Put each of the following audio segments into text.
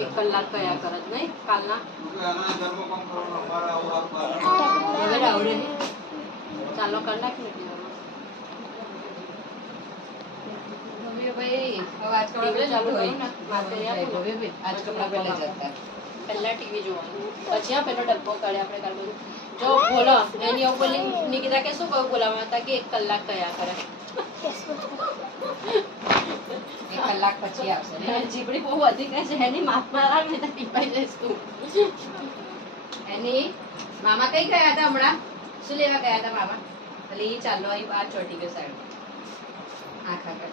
1 કલાક કયા કરત નહીં કાલના હવે આવડે ચાલો કર નાખ ને ભાઈ હવે આજ કપડા ચાલુ હોય કર્યું ને માથે ભાઈ આજ કપડા પહેલા જતા પહેલા ટીવી જોવાનું પછી આ પેલો ડબ્બો કાઢે આપણે કાલ બધું જો બોલો એની ઉપર નિકિતા કે શું કહું બોલાવવા હતા કે 1 કલાક કયા કરે 1 કલાક પછી આવશે ને જીબડી બહુ વધી ગઈ છે એની માફ મારા ને ટીપાઈ જઈશ તું એની મામા કઈ ગયા હતા હમણાં શું લેવા ગયા હતા મામા એટલે એ ચાલો અહીં બહાર ચોટી ગયો સાહેબ આખા કર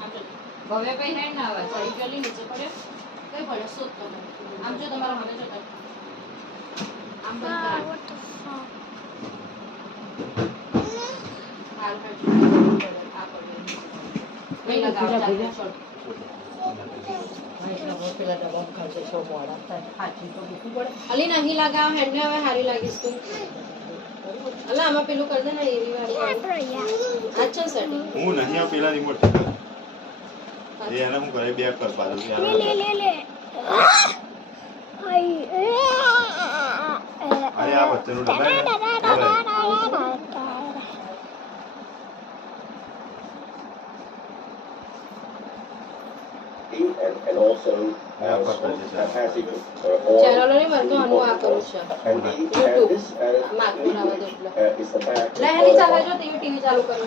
આમ જો ભવ્ય ભાઈ હેડ ના આવે ચડી ગયેલી નીચે પડ્યો કઈ પડ્યો શોધતો આમ જો તમારા મને જોતા આમ બંધ કરાવ હાલ કરજો આ પડ્યો નહીં લગાવ ચાલ છોડ અલી નહીં લગાવ હેડને હવે હારી લાગીશ તું અલા આમાં પેલું કર દે ને એવી વાળી અચ્છા સેટિંગ હું નહીં આ પેલા રિમોટ એ એને હું કરે બે કર પાડું અરે આ વચ્ચેનું ડબાય and also passage ચેનલો ની બંધ આનું આ કરું છે and YouTube this માગું રાવા દે એટલે is the back લે એની ચાલે જો ટીવી ચાલુ કરું